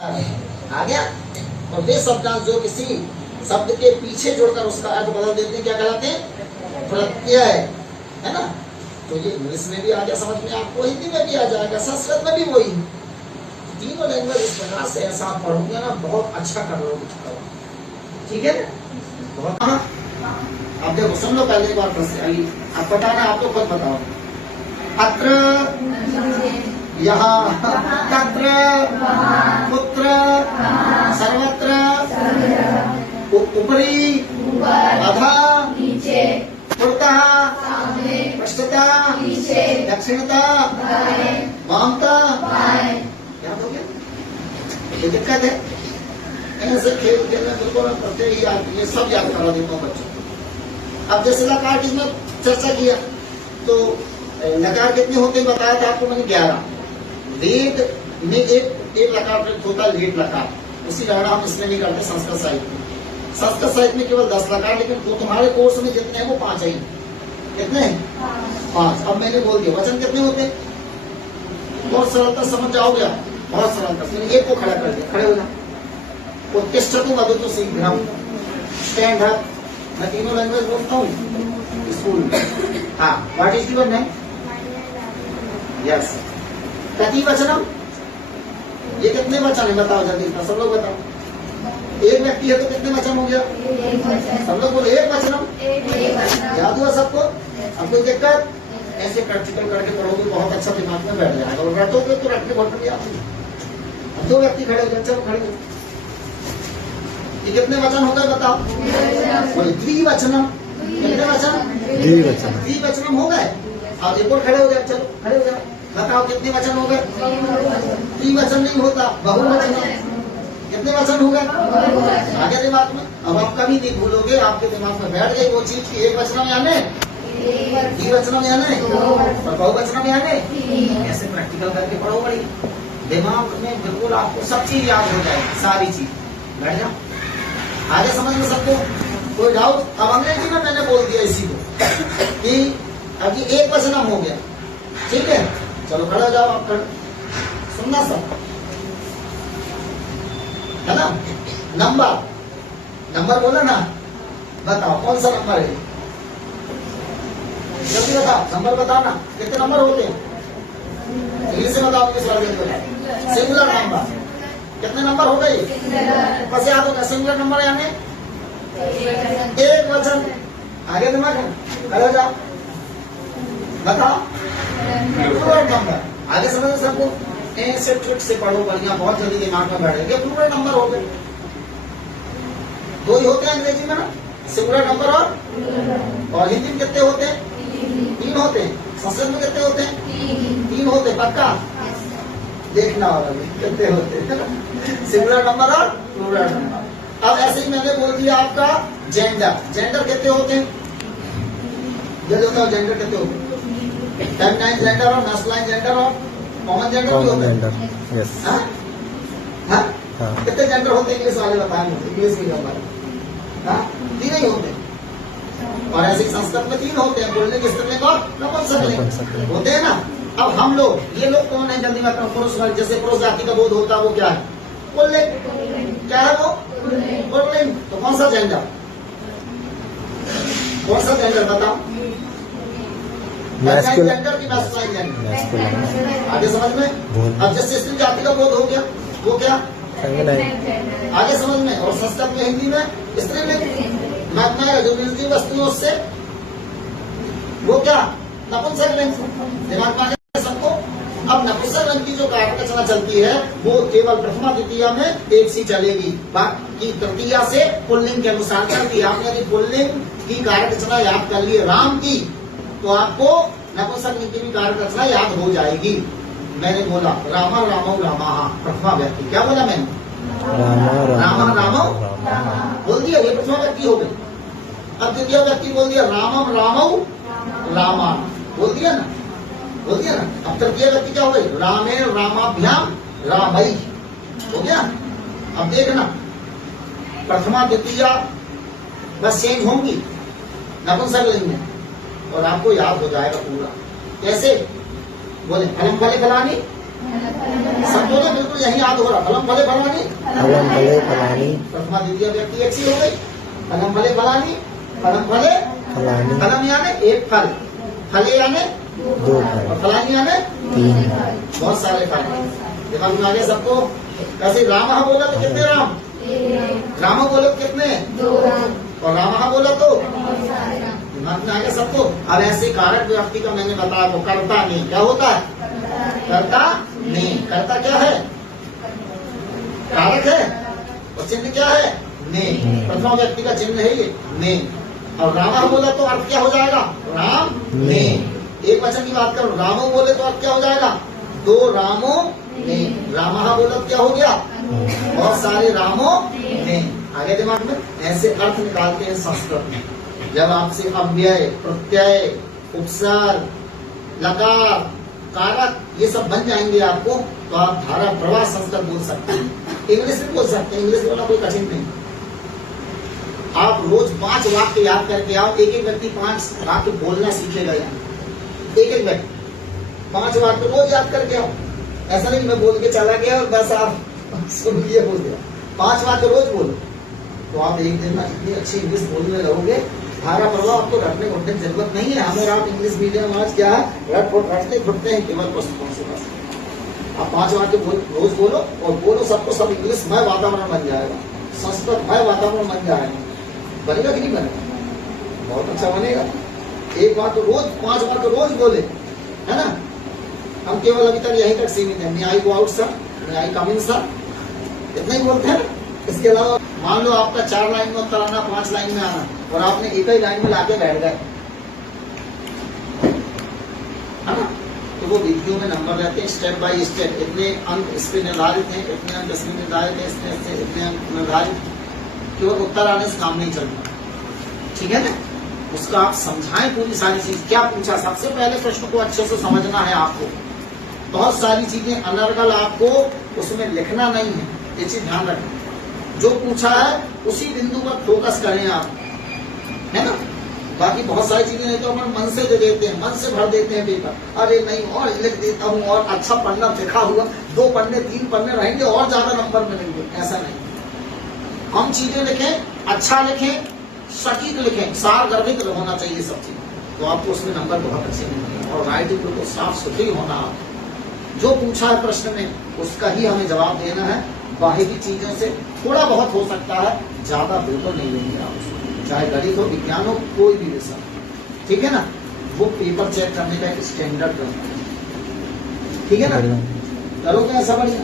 आ गया। और वे शब्दांश जो किसी शब्द के पीछे जोड़कर उसका अर्थ बदल देते हैं क्या कहलाते हैं? प्रत्यय, है ना। तो ये इंग्लिश में भी आ गया समझ में, आपको हिंदी में भी आ जाएगा, संस्कृत में भी वही। तीनों लैंग्वेज इस प्रकार से ऐसा आप पढ़ोगे ना, बहुत अच्छा कर लोगे। ठीक है, बहुत। आप देखो, सुन लो पहले एक बार प्रश्न, आप बताना, आप तो खुद बताओ। अत्र, यहाँ, तत्र, कुत्र, सर्वत्र, उपरि, अधः, पुरतः, पश्चातः, दक्षिणतः, वामतः। याद हो गया? ये दिक्कत है, ऐसे खेल खेलने बिल्कुल प्रत्यय ही याद, ये सब याद करा देता हूँ बच्चों को। अब जैसे लकार की इसमें चर्चा किया, तो लकार कितने होते हैं बताया था आपको मैंने, 11। वेद में एक लकार प्रयुक्त होता है, लेट लकार। उसी गणना हम इसमें नहीं करते संस्कृत साहित्य में। संस्कृत साहित्य में केवल 10 लकार, लेकिन तो तुम्हारे कोर्स में जितने हैं वो 5 ही। कितने हैं? 5। अब मैंने बोल दिया वचन कितने होते हैं, बहुत सरलता समझ जाओगे आप, बहुत सरलता। एक को खड़ा कर दिया, खड़े हो जाओ। उत्तिष्ठतु वदतु शीघ्रम, स्टैंड अप। मैं तीनों लैंग्वेज बोलता हूँ स्कूल में। हाँ, what is your name? Yes. कति वचनम, ये कितने वचन है बताओ जल्दी, सब लोग बताओ। एक व्यक्ति है तो कितने वचन हो गया? सब लोग बोले एक वचनम। याद हुआ सबको? अब कोई दिक्कत? ऐसे प्रैक्टिकल करके पढ़ोगे बहुत अच्छा दिमाग में बैठ जाएगा, और बैठोगे तो रटने बहुत याद है। 2 व्यक्ति खड़े हो जाए, चलो खड़े हो। ये कितने वचन हो गए बताओ? बोले द्विवचनम। कितने वचन? द्विवचन। द्विवचनम हो गए। अब एक और खड़े हो जाए, चलो खड़े हो जाओ, बताओ कितने वचन हो गए? त्रिवचन नहीं होता, बहुवचन। कितने वचन हो गए? आगे दिमाग में। अब आप कभी नहीं भूलोगे, आपके दिमाग में बैठ गई वो चीज की एक वचनम यानी, द्विवचनम यानी, और बहुवचनम यानी। ऐसे प्रैक्टिकल करके पढ़ो, बड़ी दिमाग में बिल्कुल आपको सब चीज याद हो जाए, सारी चीज। बैठ जाओ, आगे समझ में सबको कोई डाउट? अब अंग्रेजी में मैंने बोल दिया इसी को कि अब ये एक वचनम हो गया, ठीक है। चलो खड़ा जाओ, आप सुनना सब, है ना। नंबर बोला ना, बताओ कौन सा नंबर है? जल्दी बताओ, नंबर बताना, कितने नंबर होते हैं? इंग्लिश में बताओ, सिंगुलर नंबर। कितने नंबर हो गए? बस याद होगा, सिंगुलर नंबर यानी एक वचन। आगे दिमाग है, खड़े जाओ, बताओ प्लूरल नंबर। आगे समझ सबको, ऐसे ट्रिक से पढ़ो बढ़िया, बहुत जल्दी दिमाग में बैठेगा। प्लूरल नंबर हो गए, 2 ही होते हैं अंग्रेजी में ना, सिंगुलर नंबर और हिंदी में कितने होते हैं? 3 होते हैं। संस्कृत में कितने होते हैं? 3 होते हैं, पक्का देखना होगा कितने होते हैं, सिंगुलर नंबर और प्लूरल नंबर। अब ऐसे ही मैंने बोल दिया आपका जेंडर। जेंडर कितने होते हैं? जल्दी बताओ, जेंडर कितने होते हैं? फेमिनाइन जेंडर और मैस्कुलाइन जेंडर और कॉमन जेंडर भी होते हैं। यस। हाँ, कितने जेंडर होते हैं इंग्लिश वाले बताएंगे, इंग्लिश मीडियम वाले? 3 ही होते हैं। और ऐसे संस्कृत में 3 होते हैं, बोलने के स्त्रीलिंग और नपुंसकलिंग होते हैं ना। अब हम लोग, ये लोग कौन है जल्दी बताओ? पुरुष वर्ग, जैसे पुरुष जाति का बोध होता है वो क्या है? पुल्लिंग। क्या है वो? पुल्लिंग। तो कौन सा जेंडर? कौन सा जेंडर बताओ? जेंडर की मैस्कुलाइन जेंडर। आगे समझ में? अब जैसे स्त्री जाति का बोध हो गया, वो क्या? आगे समझ में? और संस्कृत में हिंदी में स्त्रीलिंग। मैं जो मिलती वस्तुओं से वो क्या? नपुंसकलिंग। दिमाग में सबको। अब नपुंसकलिंग की जो कारक रचना चलती है वो केवल प्रथमा द्वितीया में एक सी चलेगी, बाकी तृतीया से पुल्लिंग के अनुसार चलती है। आपने यदि पुल्लिंग की कारक रचना याद कर ली राम की, तो आपको नपुंसकलिंग की भी कारक रचना याद हो जाएगी। मैंने बोला रामा रामौ रामाहा, प्रथमा व्यक्ति। क्या बोला मैंने? रामा रामौ बोल दिया, ये प्रथमा व्यक्ति हो गई। अब द्वितीय व्यक्ति बोल दिया रामम रामौ रामा, बोल दिया ना, बोल दिया ना। अब तृतीय व्यक्ति क्या हो गई? रामे रामाभ्याम रामई, हो गया। अब देखना, प्रथमा द्वितीया बस चेंज होंगी नपुंसकलिंग में, और आपको याद हो जाएगा पूरा। कैसे? बोले फलम फले फलानी, सब बोलो बिल्कुल यही याद हो रहा, फलम फले फलानी, फलम फले फलानी, प्रथमा द्वितीय व्यक्ति एक सी हो गई। फलम फले फलानी, फलम फले फलानी, फलम यानी एक फल, फले यानी 2 फल, और फलानी यानी 3 फल। बहुत सारे फल। दिमाग में आ गया सबको? कैसे राम बोला तो कितने राम? राम बोले तो कितने? 2 और राम बोला तो दिमाग में आ गया सबको? अब ऐसे कारक व्यक्ति का मैंने बताया वो करता नहीं, क्या होता है? करता नहीं। करता क्या है? कारक है और चिन्ह क्या है? ने। प्रथम व्यक्ति का चिन्ह है ये ने। और रामा बोला तो अर्थ क्या हो जाएगा? राम ने। एक वचन की बात करो, रामो बोले तो अर्थ क्या हो जाएगा? 2 रामो ने। रामा बोला तो क्या हो गया? बहुत सारे रामो ने। आगे दिमाग में ऐसे अर्थ निकालते हैं संस्कृत में। जब आपसे अव्यय, प्रत्यय, उपसर्ग, लकार, कारक ये सब बन जाएंगे आपको, तो आप धारा प्रवाह संस्कृत बोल सकते हैं। इंग्लिश में बोल सकते हैं, इंग्लिश बोलना कोई कठिन नहीं। आप रोज 5 वाक्य याद करके आओ, एक एक व्यक्ति 5 वाक्य बोलना सीखेगा। यहाँ एक एक व्यक्ति 5 वाक्य रोज याद करके आओ। ऐसा नहीं मैं बोल के चला गया और बस आप सुन लिए बोल दिया। 5 वाक्य रोज बोलो, तो आप एक दिन में इतनी अच्छी इंग्लिश बोलने लगोगे। धारा प्रवाह आपको रटने घुटने की जरूरत नहीं है। हमें आप इंग्लिश मीडियम आज क्या है, रटते घुटते हैं केवल पुस्तकों से बस। आप 5 वाक्य रोज बोलो और बोलो सबको सब इंग्लिशमय वातावरण बन जाएगा, संस्कृतमय वातावरण बन जाएगा। बनेगा कि नहीं बनेगा? बहुत अच्छा बनेगा। एक बात तो रोज 5 बार तो रोज बोले, है ना। हम केवल अभी तक यहीं तक सीमित है। मे आई गो आउट सर, मे आई कम इन सर, इतना ही बोलते हैं। इसके अलावा मान लो आपका 4 लाइन में उत्तर आना, 5 लाइन में आना, और आपने एक ही लाइन में लाके बैठ गए, है ना। तो वो वीडियो में नंबर रहते हैं स्टेप बाय स्टेप। इतने अंक इस पे निर्धारित हैं, इतने अंक इसमें निर्धारित है, इसमें इतने अंक निर्धारित। केवल उत्तर आने से काम नहीं चलता, ठीक है ना। उसका आप समझाएं पूरी सारी चीज, क्या पूछा। सबसे पहले प्रश्न को अच्छे से समझना है आपको। बहुत सारी चीजें अनर्गल आपको उसमें लिखना नहीं है, ये चीज ध्यान रखें। जो पूछा है उसी बिंदु पर फोकस करें आप, है ना। बाकी बहुत सारी चीजें नहीं तो अपन मन से दे देते हैं, मन से भर देते हैं पेपर। अरे नहीं और लिख देता हूँ, और अच्छा पन्ना लिखा हुआ, 2 पन्ने 3 पन्ने रहेंगे और ज्यादा नंबर मिलेंगे, ऐसा नहीं। कम चीजें लिखें, अच्छा लिखें, सटीक लिखें, सार गर्भित होना चाहिए सब चीज, तो आपको उसमें नंबर बहुत अच्छे मिलेंगे। और राइटिंग बिल्कुल साफ सुथरी होना। जो पूछा है प्रश्न में उसका ही हमें जवाब देना है। बाहरी चीजों से थोड़ा बहुत हो सकता है, ज्यादा बिल्कुल नहीं लेंगे आप उसको। चाहे गणित हो, विज्ञान हो, कोई भी विषय, ठीक है ना। वो पेपर चेक करने का एक स्टैंडर्ड रहता है, ठीक है ना। करोगे ऐसा बढ़िया।